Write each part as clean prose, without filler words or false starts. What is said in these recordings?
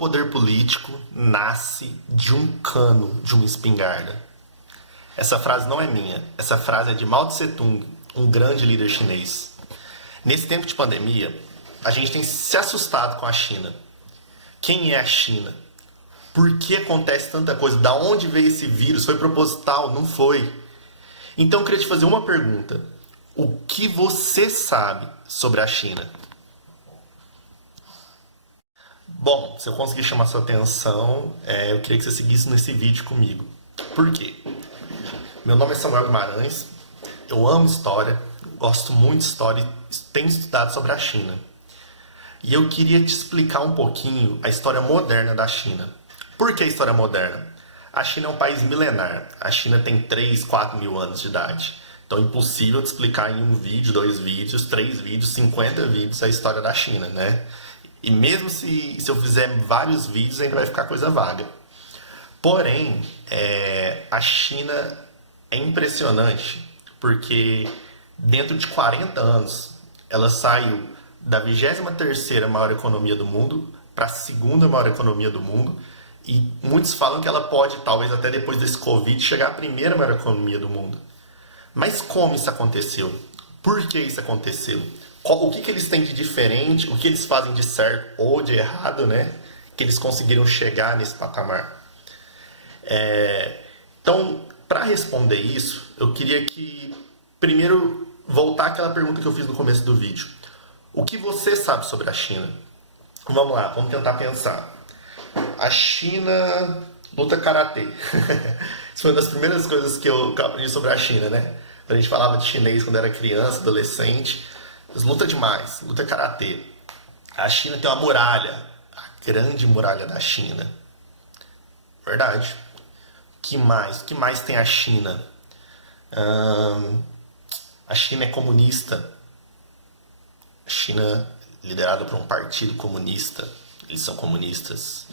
poder político nasce de um cano de uma espingarda. Essa frase não é minha, essa frase é de Mao Tse Tung, um grande líder chinês. Nesse tempo de pandemia, a gente tem se assustado com a China. Quem é a China? Por que acontece tanta coisa? Da onde veio esse vírus? Foi proposital? Não foi? Então eu queria te fazer uma pergunta. O que você sabe sobre a China? Bom, se eu conseguir chamar sua atenção, eu queria que você seguisse nesse vídeo comigo. Por quê? Meu nome é Samuel Guimarães, eu amo história, gosto muito de história e tenho estudado sobre a China. E eu queria te explicar um pouquinho a história moderna da China. Por que a história moderna? A China é um país milenar, a China tem 3, 4 mil anos de idade. Então é impossível te explicar em um vídeo, 2 vídeos, 3 vídeos, 50 vídeos a história da China, né? E mesmo se eu fizer vários vídeos, ainda vai ficar coisa vaga. Porém, a China é impressionante, porque dentro de 40 anos, ela saiu da 23ª maior economia do mundo para a 2ª maior economia do mundo. E muitos falam que ela pode, talvez até depois desse Covid, chegar à 1ª maior economia do mundo. Mas como isso aconteceu? Por que isso aconteceu? O que eles têm de diferente, o que eles fazem de certo ou de errado, né? Que eles conseguiram chegar nesse patamar. Então, para responder isso, eu queria que, primeiro, voltar àquela pergunta que eu fiz no começo do vídeo. O que você sabe sobre a China? Vamos lá, vamos tentar pensar. A China luta karatê. Isso foi uma das primeiras coisas que eu aprendi sobre a China, né? A gente falava de chinês quando era criança, adolescente. Eles lutam demais, luta karatê. A China tem uma muralha, a grande muralha da China. Verdade. O que mais? O que mais tem a China? A China é comunista. A China é liderada por um partido comunista. Eles são comunistas.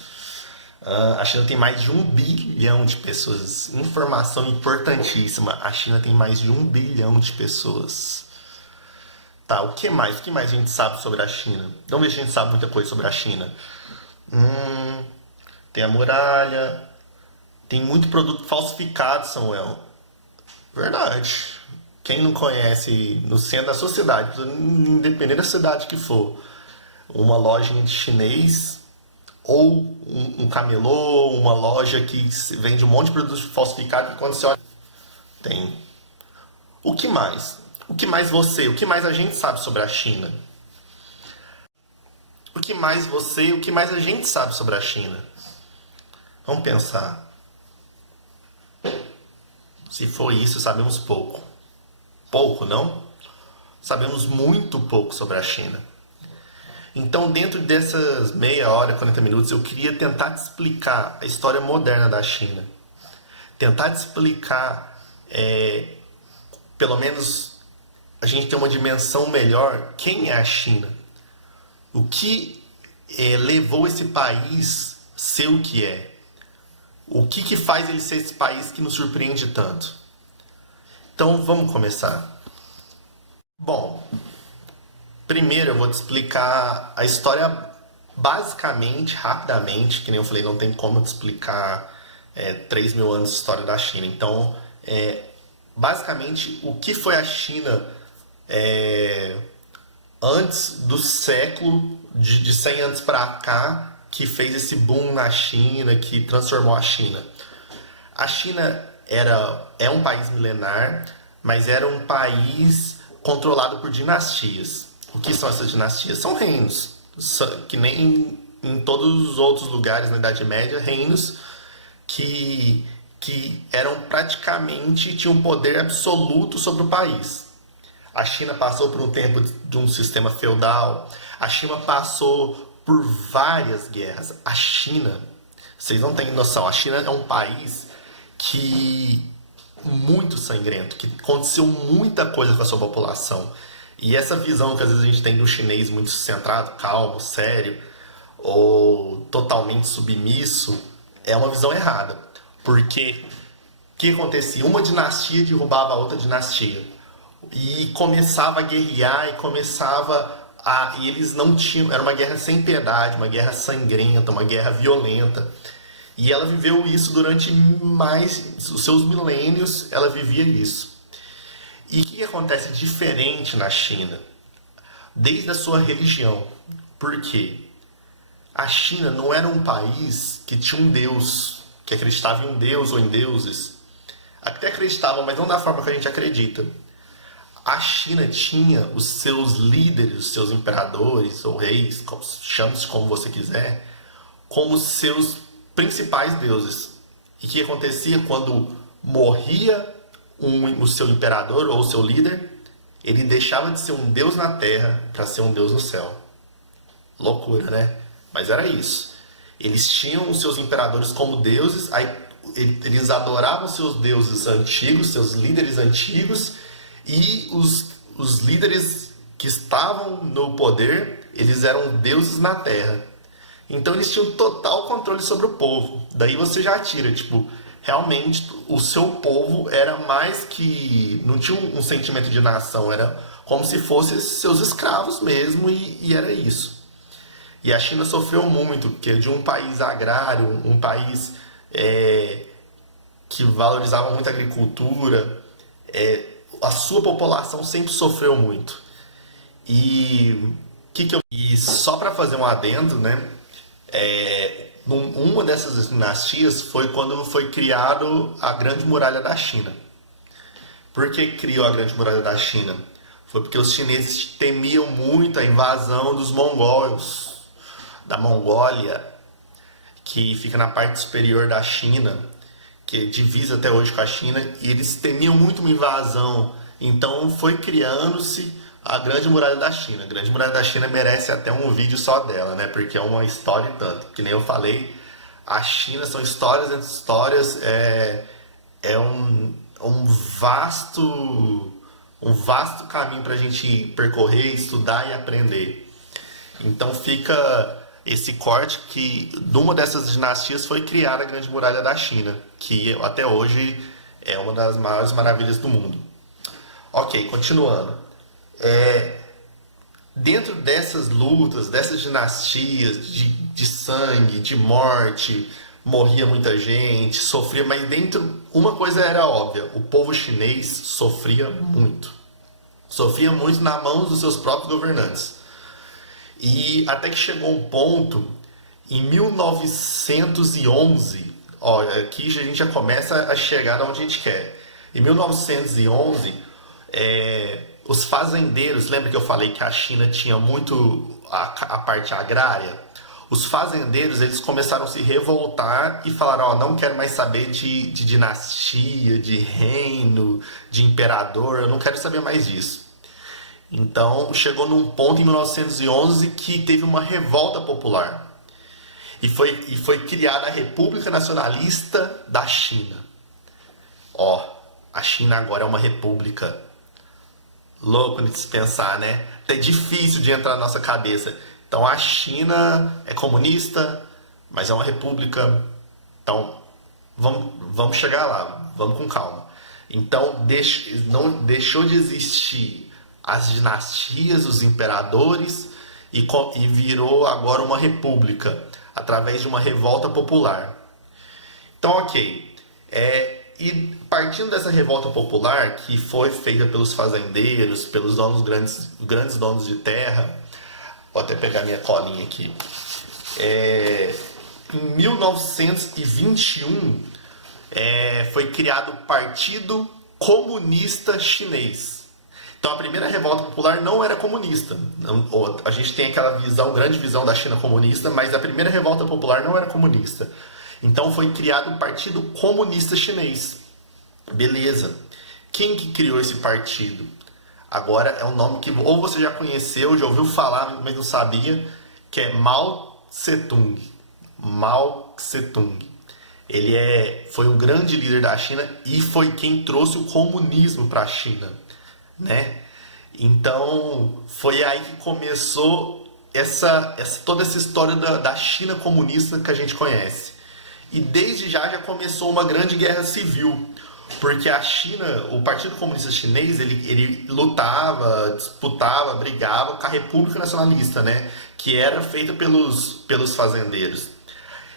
A China tem mais de 1 bilhão de pessoas. Informação importantíssima. A China tem mais de 1 bilhão de pessoas. Tá, o que mais? O que mais a gente sabe sobre a China? Vamos ver se a gente sabe muita coisa sobre a China. Tem a muralha. Tem muito produto falsificado, Samuel. Verdade. Quem não conhece no centro da sociedade, independente da cidade que for, uma loja de chinês ou um camelô, uma loja que vende um monte de produtos falsificados, quando você olha, tem. O que mais? O que mais o que mais a gente sabe sobre a China? O que mais o que mais a gente sabe sobre a China? Vamos pensar. Se for isso, sabemos pouco. Pouco, não? Sabemos muito pouco sobre a China. Então, dentro dessas meia hora, 40 minutos, eu queria tentar te explicar a história moderna da China. Tentar te explicar, pelo menos, a gente ter uma dimensão melhor, quem é a China? O que levou esse país a ser o que é? O que faz ele ser esse país que nos surpreende tanto? Então, vamos começar. Bom, primeiro eu vou te explicar a história basicamente, rapidamente, que nem eu falei, não tem como eu te explicar 3 mil anos de história da China. Então, basicamente, o que foi a China antes do século de 100 anos para cá, que fez esse boom na China, que transformou a China. A China é um país milenar, mas era um país controlado por dinastias. O que são essas dinastias? São reinos, que nem em todos os outros lugares na Idade Média, reinos que eram praticamente, tinham um poder absoluto sobre o país. A China passou por um tempo de um sistema feudal, a China passou por várias guerras. A China, vocês não têm noção, a China é um país muito sangrento, que aconteceu muita coisa com a sua população. E essa visão que às vezes a gente tem do chinês muito centrado, calmo, sério, ou totalmente submisso, é uma visão errada. Porque o que acontecia? Uma dinastia derrubava a outra dinastia. E começava a guerrear e começava e eles não tinham, era uma guerra sem piedade, uma guerra sangrenta, uma guerra violenta. E ela viveu isso durante mais os seus milênios, ela vivia isso. E o que acontece diferente na China? Desde a sua religião. Por quê? A China não era um país que tinha um deus, que acreditava em um deus ou em deuses. Até acreditava, mas não da forma que a gente acredita. A China tinha os seus líderes, os seus imperadores ou reis, chame-se como você quiser, como seus principais deuses. E o que acontecia quando morria o seu imperador ou o seu líder? Ele deixava de ser um deus na terra para ser um deus no céu. Loucura, né? Mas era isso. Eles tinham os seus imperadores como deuses, aí eles adoravam seus deuses antigos, seus líderes antigos, e os líderes que estavam no poder, eles eram deuses na terra. Então eles tinham total controle sobre o povo. Daí você já tira, tipo, realmente o seu povo era mais que... não tinha um sentimento de nação, era como se fossem seus escravos mesmo, e era isso. E a China sofreu muito, porque de um país agrário, um país que valorizava muito a agricultura, a sua população sempre sofreu muito. E só para fazer um adendo, né? Uma dessas dinastias foi quando foi criado a Grande Muralha da China. Por que criou a Grande Muralha da China? Foi porque os chineses temiam muito a invasão dos mongóis, da Mongólia, que fica na parte superior da China, que divisa até hoje com a China, e eles temiam muito uma invasão. Então foi criando-se a Grande Muralha da China. A Grande Muralha da China merece até um vídeo só dela, né? Porque é uma história e tanto. Que nem eu falei, a China são histórias entre histórias, é um vasto caminho para a gente percorrer, estudar e aprender. Então fica esse corte que de uma dessas dinastias foi criada a Grande Muralha da China, que até hoje é uma das maiores maravilhas do mundo. Ok, continuando. Dentro dessas lutas, dessas dinastias de sangue, de morte, morria muita gente, sofria, mas dentro, uma coisa era óbvia, o povo chinês sofria muito. Sofria muito na mão dos seus próprios governantes. E até que chegou um ponto, em 1911, aqui a gente já começa a chegar onde a gente quer. Em 1911, os fazendeiros, lembra que eu falei que a China tinha muito a parte agrária? Os fazendeiros, eles começaram a se revoltar e falaram, não quero mais saber de dinastia, de reino, de imperador, eu não quero saber mais disso. Então chegou num ponto em 1911 que teve uma revolta popular e foi criada a República Nacionalista da China. A China agora é uma república. Louco de se pensar, né? É difícil de entrar na nossa cabeça. Então a China é comunista, mas é uma república. Então vamos chegar lá, vamos com calma. Então não deixou de existir as dinastias, os imperadores, e virou agora uma república, através de uma revolta popular. Então, ok. E partindo dessa revolta popular, que foi feita pelos fazendeiros, pelos grandes donos de terra, vou até pegar minha colinha aqui. Em 1921, foi criado o Partido Comunista Chinês. Então a primeira revolta popular não era comunista. A gente tem aquela grande visão da China comunista, mas a primeira revolta popular não era comunista. Então foi criado o Partido Comunista Chinês. Beleza. Quem que criou esse partido? Agora é um nome que ou você já conheceu, já ouviu falar, mas não sabia, que é Mao Tse-tung. Mao Tse-tung. Ele foi um grande líder da China e foi quem trouxe o comunismo para a China, né? Então foi aí que começou toda essa história da China comunista que a gente conhece. E desde já começou uma grande guerra civil. Porque a China, o Partido Comunista Chinês, ele lutava, disputava, brigava com a República Nacionalista, né? Que era feita pelos fazendeiros.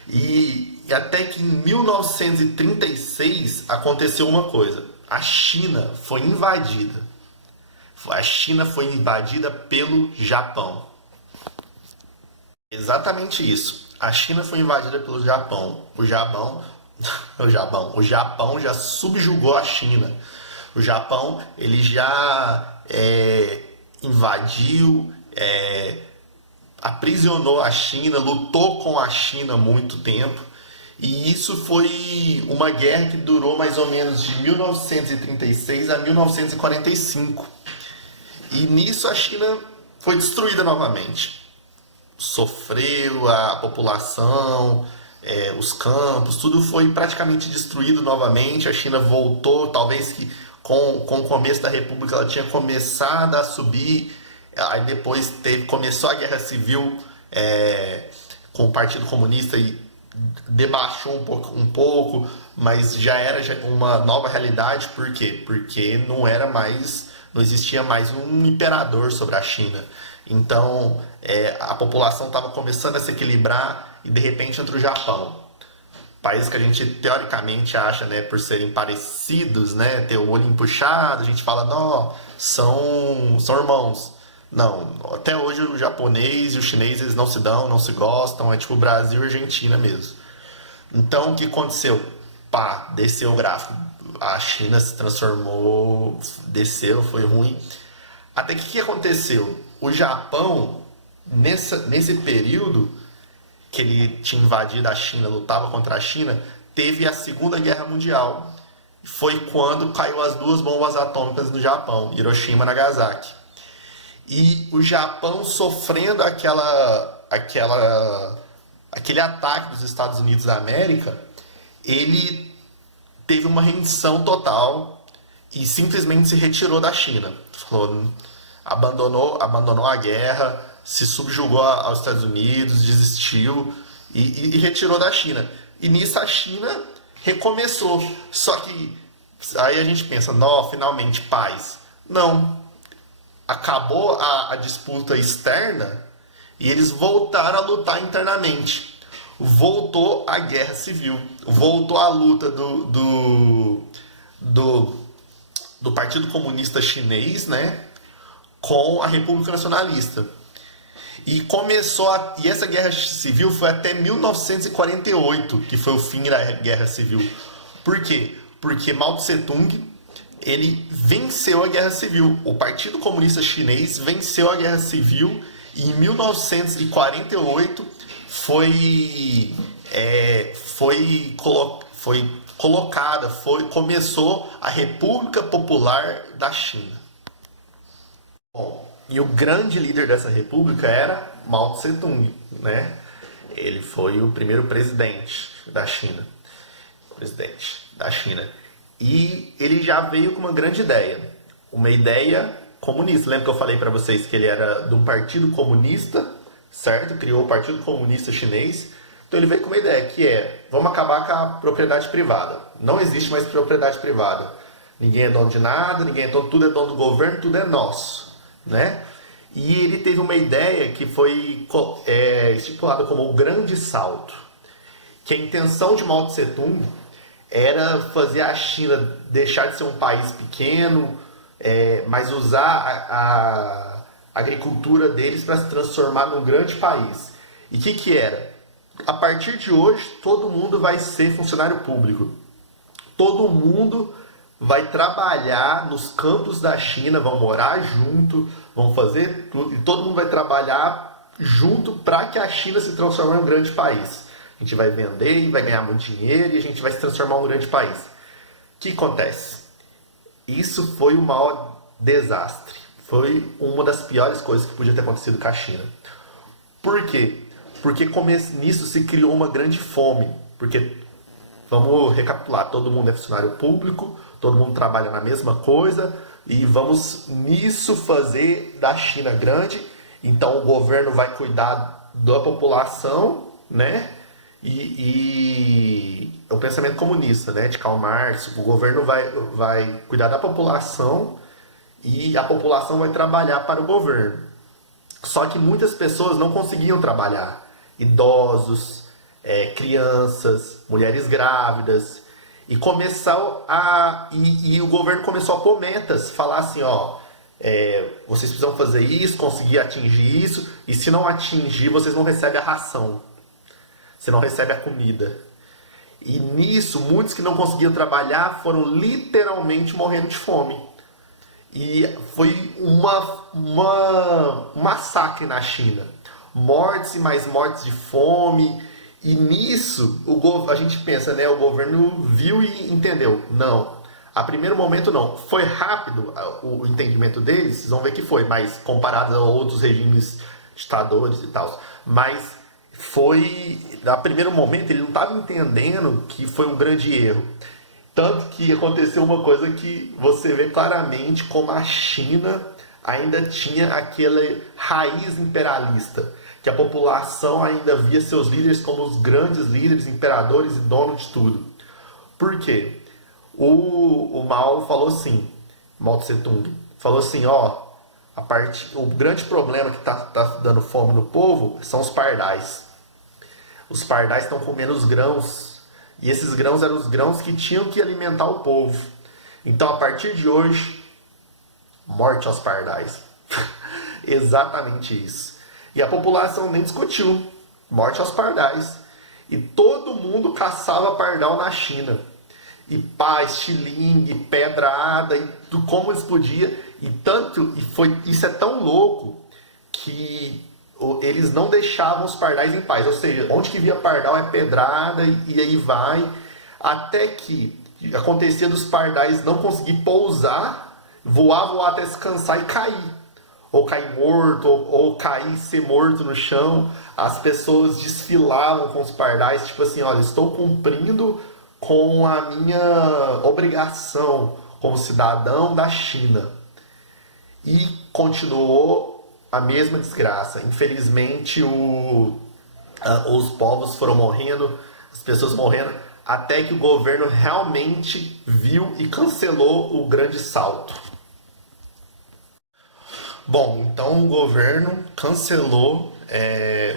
E até que em 1936 aconteceu uma coisa. A China foi invadida. A China foi invadida pelo Japão. Exatamente isso. A China foi invadida pelo Japão. O Japão já subjugou a China. O Japão ele já invadiu, aprisionou a China, lutou com a China há muito tempo. E isso foi uma guerra que durou mais ou menos de 1936 a 1945. E nisso a China foi destruída novamente. Sofreu a população, os campos, tudo foi praticamente destruído novamente. A China voltou, talvez que com o começo da República ela tinha começado a subir, aí depois começou a Guerra Civil com o Partido Comunista e debaixou um pouco, mas já era uma nova realidade. Por quê? Porque não existia mais um imperador sobre a China. Então a população estava começando a se equilibrar e de repente entra o Japão, país que a gente teoricamente acha, né, por serem parecidos, né, ter o olho puxado, a gente fala, não, são irmãos. Não, até hoje o japonês e o chinês eles não se dão, não se gostam, é tipo Brasil e Argentina mesmo. Então o que aconteceu? Pá, desceu o gráfico, a China se transformou, desceu, foi ruim. Até que o que aconteceu? O Japão, nesse período que ele tinha invadido a China, lutava contra a China, teve a Segunda Guerra Mundial. Foi quando caiu as duas bombas atômicas no Japão, Hiroshima e Nagasaki. E o Japão sofrendo aquele ataque dos Estados Unidos da América, ele teve uma rendição total e simplesmente se retirou da China. Abandonou a guerra, se subjugou aos Estados Unidos, desistiu e retirou da China. E nisso a China recomeçou. Só que aí a gente pensa, não, finalmente paz. Não. Acabou a disputa externa e eles voltaram a lutar internamente. Voltou a guerra civil. Voltou a luta do Partido Comunista Chinês, né, com a República Nacionalista. E essa guerra civil foi até 1948, que foi o fim da guerra civil. Por quê? Porque Mao Tse Tung ele venceu a guerra civil. O Partido Comunista Chinês venceu a guerra civil e em 1948 começou a República Popular da China. Bom, e o grande líder dessa república era Mao Tse Tung, né? Ele foi o primeiro presidente da China. E ele já veio com uma grande ideia. Uma ideia comunista. Lembra que eu falei para vocês que ele era de um partido comunista, certo? Criou o Partido Comunista Chinês. Então ele veio com uma ideia que vamos acabar com a propriedade privada. Não existe mais propriedade privada. Ninguém é dono de nada, tudo é dono do governo, tudo é nosso, né? E ele teve uma ideia que foi estipulada como o Grande Salto. Que a intenção de Mao Tse Tung era fazer a China deixar de ser um país pequeno, mas usar a agricultura deles para se transformar num grande país. E o que era? A partir de hoje, todo mundo vai ser funcionário público. Todo mundo vai trabalhar nos campos da China, vão morar junto, vão fazer tudo, e todo mundo vai trabalhar junto para que a China se transforme em um grande país. A gente vai vender e vai ganhar muito dinheiro e a gente vai se transformar em um grande país. O que acontece? Isso foi o maior desastre. Foi uma das piores coisas que podia ter acontecido com a China. Por quê? Porque nisso se criou uma grande fome. Porque, vamos recapitular, todo mundo é funcionário público, todo mundo trabalha na mesma coisa e vamos nisso fazer da China grande. Então o governo vai cuidar da população, né? E o pensamento comunista, né, de Karl Marx, o governo vai cuidar da população e a população vai trabalhar para o governo. Só que muitas pessoas não conseguiam trabalhar. Idosos, crianças, mulheres grávidas. E o governo começou a pôr metas, falar assim, ó, vocês precisam fazer isso, conseguir atingir isso, e se não atingir, vocês não recebem a ração. Você não recebe a comida. E nisso, muitos que não conseguiam trabalhar foram literalmente morrendo de fome. E foi um massacre na China. Mortes e mais mortes de fome. E nisso, a gente pensa, né? O governo viu e entendeu. Não. A primeiro momento não. Foi rápido o entendimento deles, vocês vão ver que foi, mas comparado a outros regimes ditadores e tal. Mas foi, a primeiro momento, ele não estava entendendo que foi um grande erro. Tanto que aconteceu uma coisa que você vê claramente como a China ainda tinha aquela raiz imperialista, que a população ainda via seus líderes como os grandes líderes, imperadores e donos de tudo. Por quê? O Mao falou assim, Mao Tse Tung, falou assim, ó, o grande problema que tá dando fome no povo são os pardais. Os pardais estão comendo os grãos. E esses grãos eram os grãos que tinham que alimentar o povo. Então, a partir de hoje, morte aos pardais. Exatamente isso. E a população nem discutiu. Morte aos pardais. E todo mundo caçava pardal na China. E pá, estilingue, pedrada, e como eles podiam. Isso é tão louco que eles não deixavam os pardais em paz. Ou seja, onde que via pardal é pedrada e aí vai. Até que acontecia dos pardais não conseguir pousar, voar até se cansar e cair. Ou cair morto, ou cair e ser morto no chão. As pessoas desfilavam com os pardais, tipo assim, olha, estou cumprindo com a minha obrigação como cidadão da China. E continuou a mesma desgraça. Infelizmente, os povos foram morrendo, as pessoas morrendo, até que o governo realmente viu e cancelou o grande salto. Bom, então o governo cancelou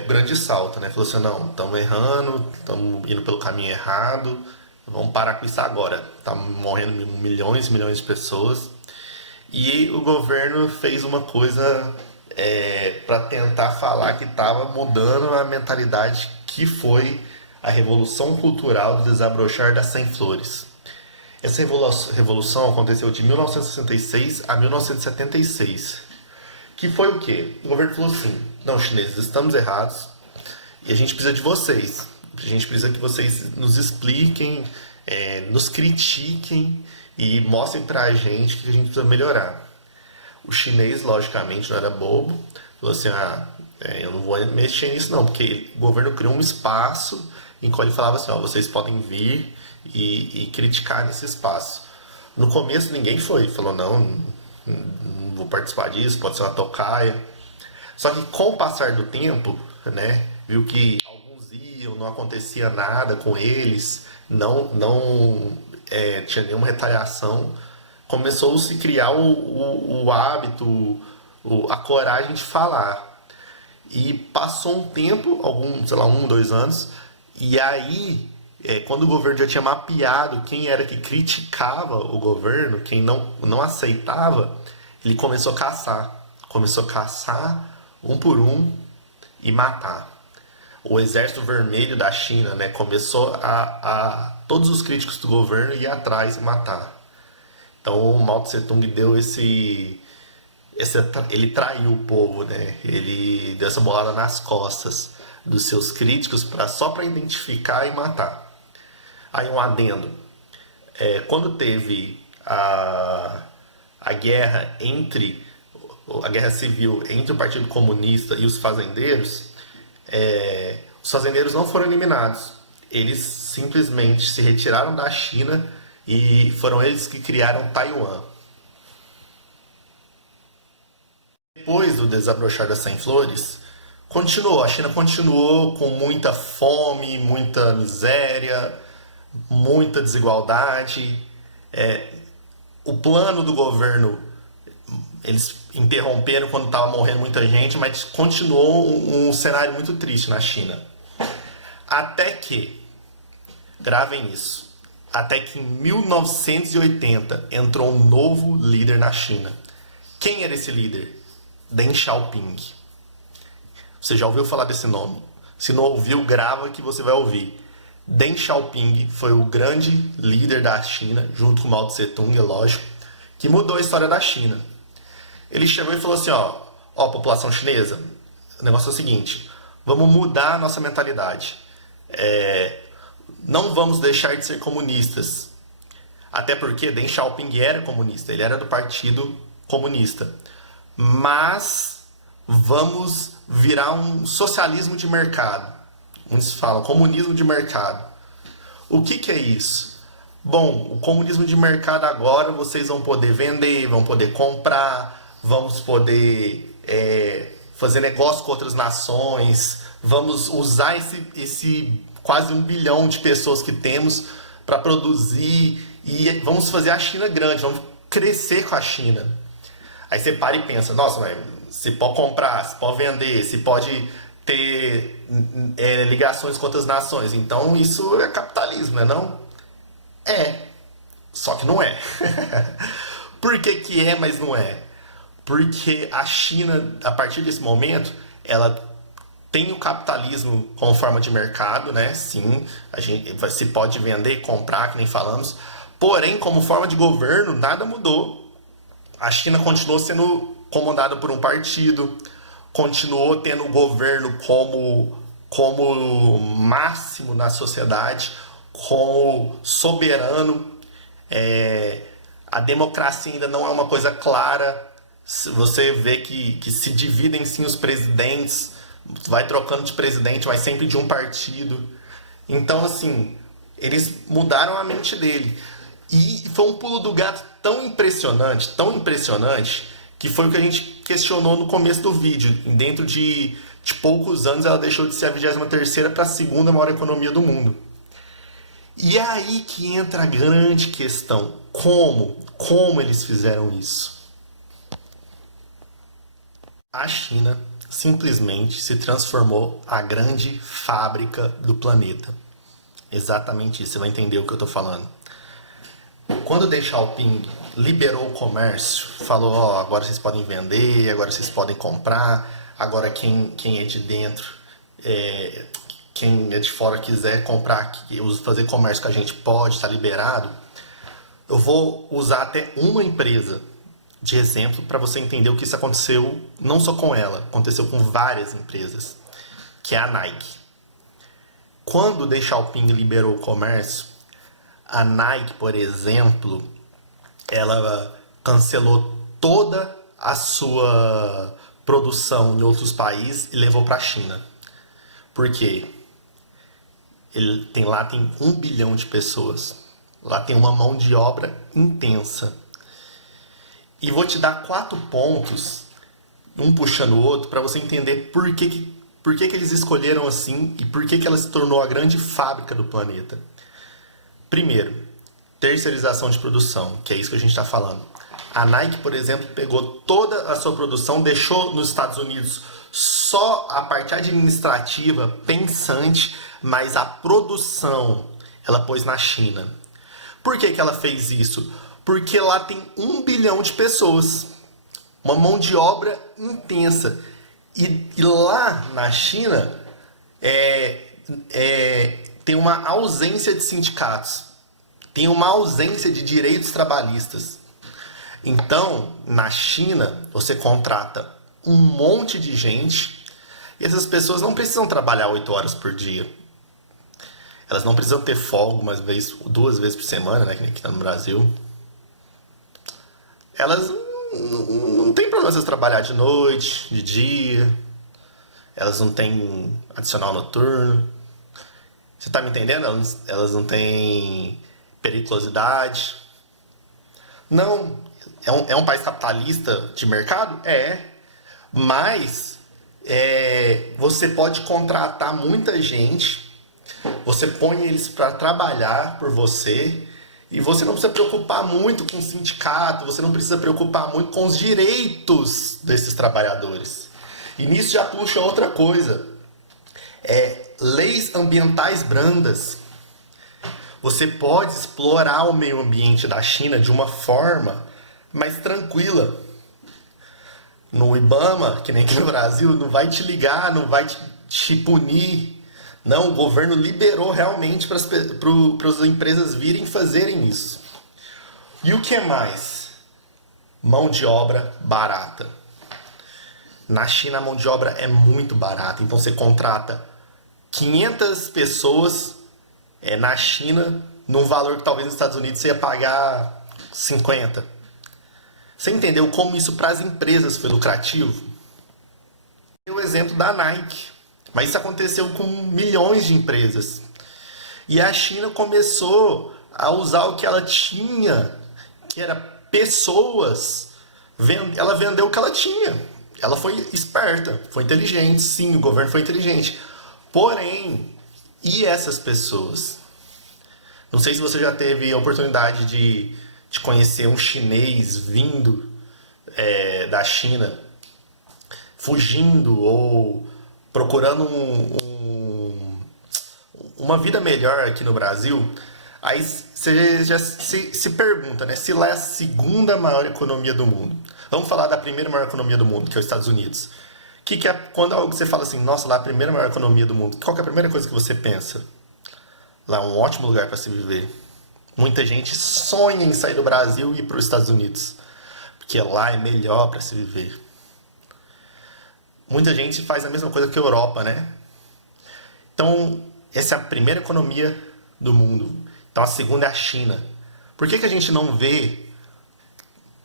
o grande salto, né? Falou assim, não, estamos errando, estamos indo pelo caminho errado, vamos parar com isso agora. Tá morrendo milhões e milhões de pessoas. E o governo fez uma coisa para tentar falar que estava mudando a mentalidade, que foi a Revolução Cultural do Desabrochar das 100 Flores. Essa revolução aconteceu de 1966 a 1976. Que foi o quê? O governo falou assim, não, chineses, estamos errados e a gente precisa de vocês. A gente precisa que vocês nos expliquem, nos critiquem e mostrem pra gente que a gente precisa melhorar. O chinês, logicamente, não era bobo, falou assim, eu não vou mexer nisso não, porque o governo criou um espaço em que ele falava assim, ó, vocês podem vir e criticar nesse espaço. No começo ninguém foi, falou, não vou participar disso, pode ser uma tocaia. Só que com o passar do tempo, né, viu que alguns iam, não acontecia nada com eles, não tinha nenhuma retaliação, começou a se criar o hábito, a coragem de falar. E passou um tempo, sei lá, 1, 2 anos, e aí, quando o governo já tinha mapeado quem era que criticava o governo, quem não aceitava, ele começou a caçar. Começou a caçar um por um e matar. O Exército Vermelho da China, né, começou todos os críticos do governo ir atrás e matar. Então o Mao Tse Tung deu ele traiu o povo, né? Ele deu essa bolada nas costas dos seus críticos só para identificar e matar. Aí um adendo. Quando teve a guerra civil entre o Partido Comunista e os fazendeiros não foram eliminados. Eles simplesmente se retiraram da China e foram eles que criaram Taiwan. Depois do desabrochar das 100 Flores, A China continuou com muita fome, muita miséria, muita desigualdade. O plano do governo, eles interromperam quando estava morrendo muita gente, mas continuou um cenário muito triste na China. Até que, gravem isso, até que em 1980 entrou um novo líder na China. Quem era esse líder? Deng Xiaoping. Você já ouviu falar desse nome? Se não ouviu, grava que você vai ouvir. Deng Xiaoping foi o grande líder da China, junto com Mao Tse Tung, é lógico, que mudou a história da China. Ele chegou e falou assim, ó, população chinesa, o negócio é o seguinte, vamos mudar a nossa mentalidade. Não vamos deixar de ser comunistas. Até porque Deng Xiaoping era comunista, ele era do Partido Comunista. Mas vamos virar um socialismo de mercado. Muitos falam comunismo de mercado. O que é isso? Bom, o comunismo de mercado agora vocês vão poder vender, vão poder comprar, vamos poder fazer negócio com outras nações, vamos usar esse quase 1 bilhão de pessoas que temos para produzir e vamos fazer a China grande, vamos crescer com a China. Aí você para e pensa, nossa, mas se pode comprar, se pode vender, se pode ter ligações com outras nações, então isso é capitalismo, né não? Só que não é. Por que é, mas não é? Porque a China, a partir desse momento, ela tem o capitalismo como forma de mercado, né? Sim, a gente se pode vender, comprar, que nem falamos. Porém, como forma de governo, nada mudou. A China continuou sendo comandada por um partido, continuou tendo o governo como máximo na sociedade, como soberano. A democracia ainda não é uma coisa clara. Você vê que se dividem sim os presidentes, vai trocando de presidente, mas sempre de um partido. Então, assim, eles mudaram a mente dele. E foi um pulo do gato tão impressionante, que foi o que a gente questionou no começo do vídeo. Dentro de poucos anos, ela deixou de ser a 23ª para a segunda maior economia do mundo. E é aí que entra a grande questão. Como eles fizeram isso? A China simplesmente se transformou a grande fábrica do planeta. Exatamente isso, você vai entender o que eu estou falando. Quando Deng Xiaoping liberou o comércio, falou, agora vocês podem vender, agora vocês podem comprar, agora quem é de dentro, quem é de fora quiser comprar aqui, fazer comércio com a gente pode, está liberado. Eu vou usar até uma empresa de exemplo para você entender o que isso aconteceu, não só com ela, aconteceu com várias empresas, que é a Nike. Quando Deng Xiaoping liberou o comércio, a Nike, por exemplo, ela cancelou toda a sua produção em outros países e levou para a China. Por quê? Lá tem 1 bilhão de pessoas. Lá tem uma mão de obra intensa. E vou te dar 4 pontos, um puxando o outro, para você entender por que eles escolheram assim e por que ela se tornou a grande fábrica do planeta. Primeiro, terceirização de produção, que é isso que a gente está falando. A Nike, por exemplo, pegou toda a sua produção, deixou nos Estados Unidos só a parte administrativa, pensante, mas a produção ela pôs na China. Por que ela fez isso? Porque lá tem 1 bilhão de pessoas, uma mão de obra intensa. E lá na China tem uma ausência de sindicatos, tem uma ausência de direitos trabalhistas. Então, na China, você contrata um monte de gente e essas pessoas não precisam trabalhar 8 horas por dia. Elas não precisam ter folga 2 vezes por semana, né, que nem aqui no Brasil. Elas não têm problema de trabalhar de noite, de dia. Elas não têm adicional noturno. Você está me entendendo? Elas não têm periculosidade. Não. É um país capitalista de mercado? Mas você pode contratar muita gente, você põe eles para trabalhar por você e você não precisa preocupar muito com o sindicato, você não precisa preocupar muito com os direitos desses trabalhadores. E nisso já puxa outra coisa, leis ambientais brandas. Você pode explorar o meio ambiente da China de uma forma mais tranquila. No IBAMA, que nem aqui no Brasil, não vai te ligar, não vai te punir. Não, o governo liberou realmente para as empresas virem fazerem isso. E o que mais? Mão de obra barata. Na China a mão de obra é muito barata, então você contrata 500 pessoas na China num valor que talvez nos Estados Unidos você ia pagar 50. Você entendeu como isso para as empresas foi lucrativo? O exemplo da Nike, mas isso aconteceu com milhões de empresas. E a China começou a usar o que ela tinha, que era pessoas. Ela vendeu o que ela tinha. Ela foi esperta, foi inteligente, sim, o governo foi inteligente. Porém, e essas pessoas? Não sei se você já teve a oportunidade de conhecer um chinês vindo da China, fugindo ou procurando uma vida melhor aqui no Brasil. Aí você já se pergunta, né? Se lá é a segunda maior economia do mundo. Vamos falar da primeira maior economia do mundo, que é os Estados Unidos. Quando você fala assim, nossa, lá é a primeira maior economia do mundo, qual que é a primeira coisa que você pensa? Lá é um ótimo lugar para se viver. Muita gente sonha em sair do Brasil e ir para os Estados Unidos, porque lá é melhor para se viver. Muita gente faz a mesma coisa que a Europa, né? Então, essa é a primeira economia do mundo. Então, a segunda é a China. Por que a gente não vê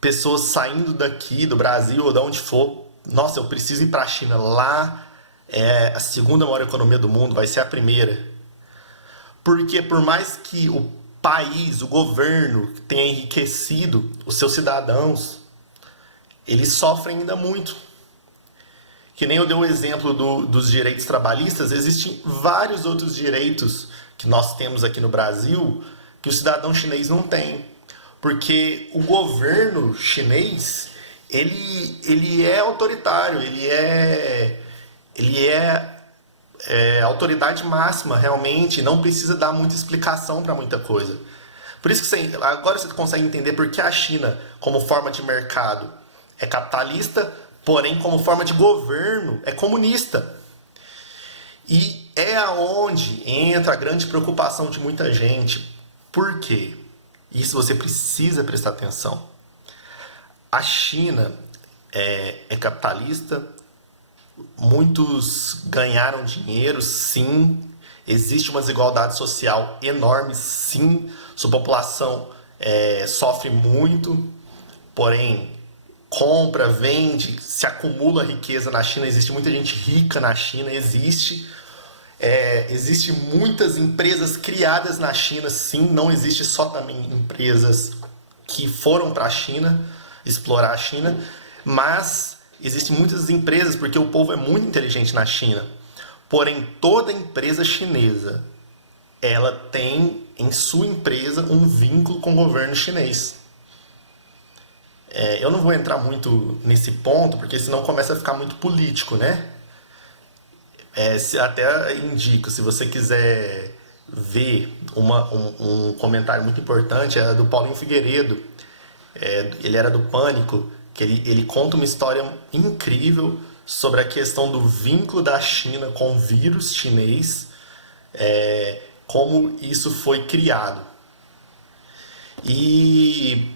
pessoas saindo daqui, do Brasil ou de onde for? Nossa, eu preciso ir para a China. Lá é a segunda maior economia do mundo, vai ser a primeira. Porque por mais que o país, o governo tenha enriquecido os seus cidadãos, eles sofrem ainda muito. Que nem eu dei o exemplo dos direitos trabalhistas, existem vários outros direitos que nós temos aqui no Brasil que o cidadão chinês não tem. Porque o governo chinês, ele é autoritário, ele é autoridade máxima, realmente, não precisa dar muita explicação para muita coisa. Por isso que agora você consegue entender por que a China, como forma de mercado, é capitalista, porém, como forma de governo, é comunista. E é aonde entra a grande preocupação de muita gente. Por quê? Isso você precisa prestar atenção. A China é capitalista, muitos ganharam dinheiro, sim. Existe uma desigualdade social enorme, sim. Sua população sofre muito, porém compra, vende, se acumula riqueza na China. Existe muita gente rica na China, existe muitas empresas criadas na China, sim. Não existe só também empresas que foram para a China explorar a China, mas existem muitas empresas porque o povo é muito inteligente na China. Porém, toda empresa chinesa, ela tem em sua empresa um vínculo com o governo chinês. Eu não vou entrar muito nesse ponto, porque senão começa a ficar muito político, né? Até indico, se você quiser ver um comentário muito importante, é do Paulinho Figueiredo. Ele era do Pânico, que ele conta uma história incrível sobre a questão do vínculo da China com o vírus chinês, como isso foi criado. E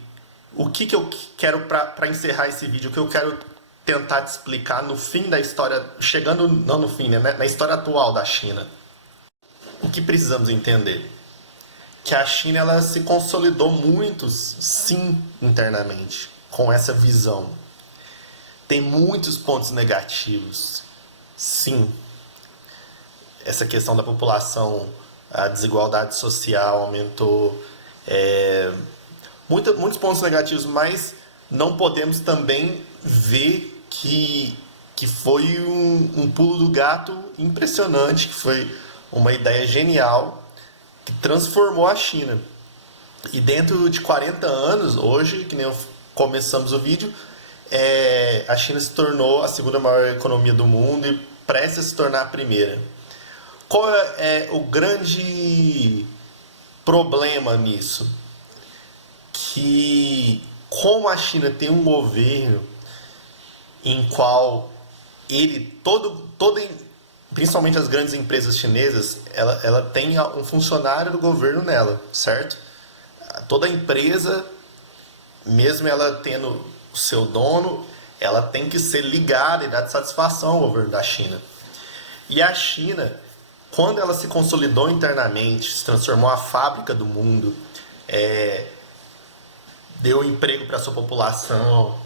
o que eu quero, para encerrar esse vídeo, o que eu quero tentar te explicar no fim da história, chegando, não no fim, né, na história atual da China. O que precisamos entender? Que a China ela se consolidou muito, sim, internamente, com essa visão. Tem muitos pontos negativos, sim. Essa questão da população, a desigualdade social aumentou, muitos pontos negativos, mas não podemos também ver que que foi um pulo do gato impressionante, que foi uma ideia genial que transformou a China. E dentro de 40 anos, hoje, que nem começamos o vídeo, a China se tornou a segunda maior economia do mundo e prestes a se tornar a primeira. Qual é o grande problema nisso? Que como a China tem um governo em qual principalmente as grandes empresas chinesas, ela tem um funcionário do governo nela, certo? Toda empresa, mesmo ela tendo o seu dono, ela tem que ser ligada e dar satisfação ao governo da China. E a China, quando ela se consolidou internamente, se transformou a fábrica do mundo, deu emprego para a sua população,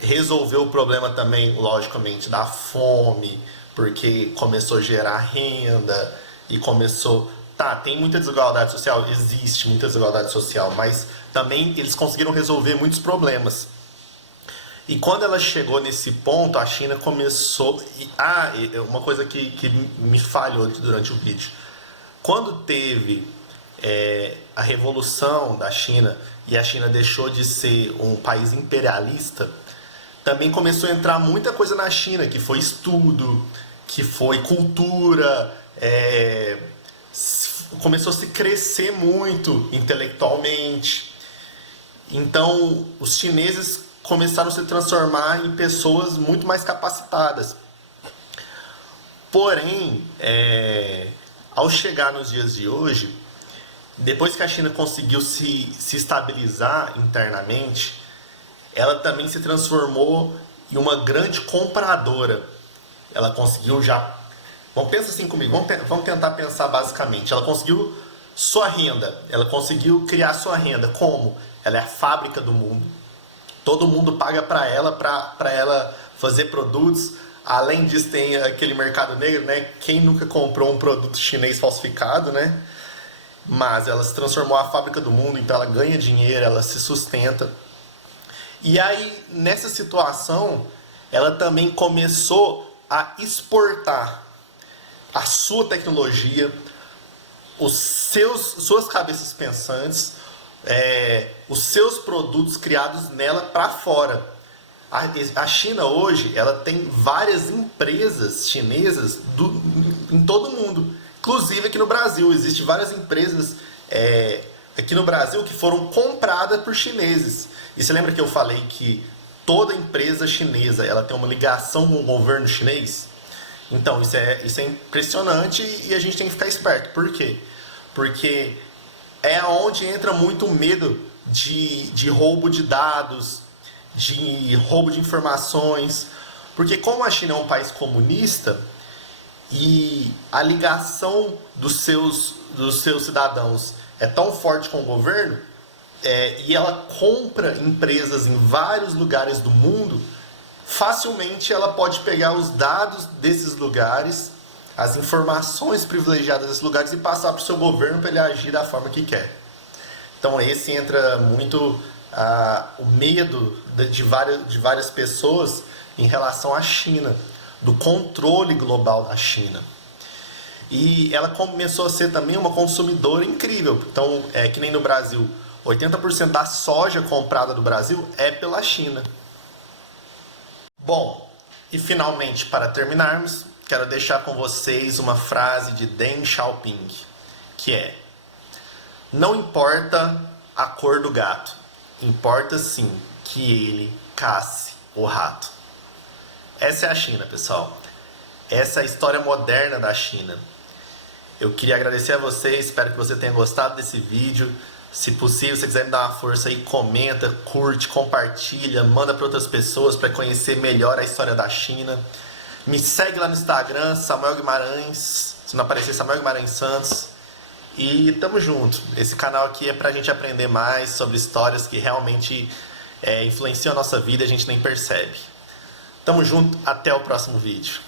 resolveu o problema também, logicamente, da fome, porque começou a gerar renda e começou... Tá, tem muita desigualdade social, existe muita desigualdade social, mas também eles conseguiram resolver muitos problemas. E quando ela chegou nesse ponto, a China começou... uma coisa que me falhou durante o vídeo. Quando teve a revolução da China e a China deixou de ser um país imperialista, também começou a entrar muita coisa na China, que foi estudo, que foi cultura, começou a se crescer muito intelectualmente. Então, os chineses começaram a se transformar em pessoas muito mais capacitadas. Porém, ao chegar nos dias de hoje, depois que a China conseguiu se estabilizar internamente, ela também se transformou em uma grande compradora. Ela conseguiu já... Pensa assim comigo, vamos tentar pensar basicamente. Ela conseguiu sua renda, ela conseguiu criar sua renda. Como? Ela é a fábrica do mundo. Todo mundo paga para ela fazer produtos. Além disso, tem aquele mercado negro, né? Quem nunca comprou um produto chinês falsificado, né? Mas ela se transformou a fábrica do mundo, então ela ganha dinheiro, ela se sustenta. E aí, nessa situação, ela também começou a exportar a sua tecnologia, suas cabeças pensantes, os seus produtos criados nela para fora. A China hoje, ela tem várias empresas chinesas em todo o mundo. Inclusive aqui no Brasil, existem várias empresas aqui no Brasil que foram compradas por chineses. E você lembra que eu falei que toda empresa chinesa ela tem uma ligação com o governo chinês? Então, isso é impressionante e a gente tem que ficar esperto. Por quê? Porque é onde entra muito o medo de roubo de dados, de roubo de informações. Porque como a China é um país comunista e a ligação dos seus cidadãos é tão forte com o governo, e ela compra empresas em vários lugares do mundo, facilmente ela pode pegar os dados desses lugares, as informações privilegiadas desses lugares e passar para o seu governo para ele agir da forma que quer. Então esse entra muito o medo de várias pessoas em relação à China, do controle global da China. E ela começou a ser também uma consumidora incrível. Então, que nem no Brasil, 80% da soja comprada do Brasil é pela China. Bom, e finalmente, para terminarmos, quero deixar com vocês uma frase de Deng Xiaoping, que é: não importa a cor do gato, importa sim que ele casse o rato. Essa é a China, pessoal. Essa é a história moderna da China. Eu queria agradecer a vocês, espero que você tenha gostado desse vídeo. Se possível, se você quiser me dar uma força aí, comenta, curte, compartilha, manda para outras pessoas para conhecer melhor a história da China. Me segue lá no Instagram, Samuel Guimarães, se não aparecer, Samuel Guimarães Santos. E tamo junto. Esse canal aqui é pra gente aprender mais sobre histórias que realmente influenciam a nossa vida e a gente nem percebe. Tamo junto, até o próximo vídeo.